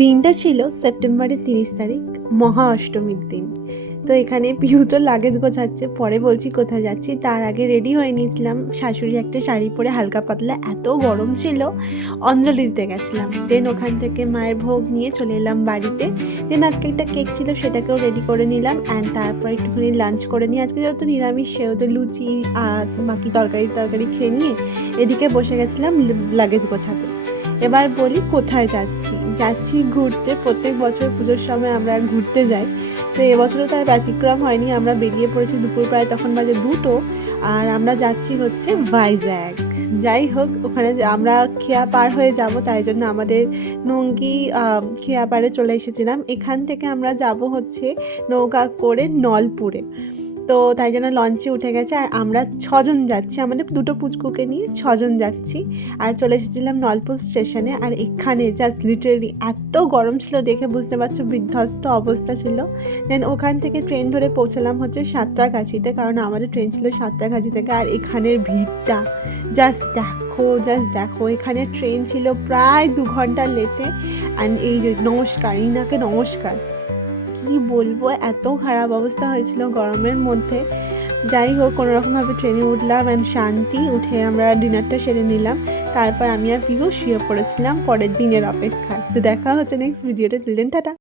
দিনটা ছিল সেপ্টেম্বরের 30 তারিখ, মহা অষ্টমীর দিন। তো এখানে পিউ তো লাগেজ গোছাচ্ছে, পরে বলছি কোথায় যাচ্ছি, তার আগে রেডি হয়ে নিয়েছিলাম। শাশুড়ি একটা শাড়ি পরে হালকা পাতলা, এত গরম ছিল, অঞ্জলি দিতে গেছিলাম। দেন ওখান থেকে মায়ের ভোগ নিয়ে চলে এলাম বাড়িতে। দেন আজকে একটা কেক ছিল, সেটাকেও রেডি করে নিলাম। অ্যান্ড তারপর একটুখানি লাঞ্চ করে নিই। আজকে যেহেতু নিরামিষ, সেহেতু লুচি আর বাকি তরকারি খেয়ে নিয়ে এদিকে বসে গেছিলাম লাগেজ গোছাতে। এবার বলি কোথায় যাচ্ছি ঘুরতে। প্রত্যেক বছর পুজোর সময় আমরা ঘুরতে যাই, তো এবছরও তার ব্যতিক্রম হয়নি। আমরা বেরিয়ে পড়েছি দুপুর প্রায় তখন বাজে 2টো, আর আমরা যাচ্ছি হচ্ছে ভাইজ্যাগ। যাই হোক, ওখানে আমরা খেয়া পার হয়ে যাব, তাই জন্য আমাদের নঙ্গি খেয়া পাড়ে চলে এসেছিলাম। এখান থেকে আমরা যাব হচ্ছে নৌকা করে নলপুরে। তো তাই জন্য লঞ্চে উঠে গেছে, আর আমরা 6জন যাচ্ছি, আমাদের 2টো পুচকুকে নিয়ে 6জন যাচ্ছি। আর চলে এসেছিলাম নলপুর স্টেশনে। আর এখানে জাস্ট লিটারেলি এত গরম ছিল, দেখে বুঝতে পারছো বিধ্বস্ত অবস্থা ছিল। দেন ওখান থেকে ট্রেন ধরে পৌঁছলাম হচ্ছে সাঁতরাগাছিতে, কারণ আমাদের ট্রেন ছিল সাঁতরাগাছি থেকে। আর এখানের ভিড়টা জাস্ট দেখো, এখানে ট্রেন ছিল প্রায় 2 ঘন্টা লেটে। অ্যান্ড এই যে নমস্কার, ইনাকে নমস্কার, কি বলবো, এত খারাপ অবস্থা হয়েছিল গরমের মধ্যে। যাই হোক, কোনোরকমভাবে ট্রেনে উঠলাম অ্যান্ড শান্তি উঠে আমরা ডিনারটা সেরে নিলাম। তারপর আমি আর পিউ শুয়ে পড়েছিলাম পরের দিনের অপেক্ষায়। তো দেখা হচ্ছে নেক্সট ভিডিওতে। Till then tata.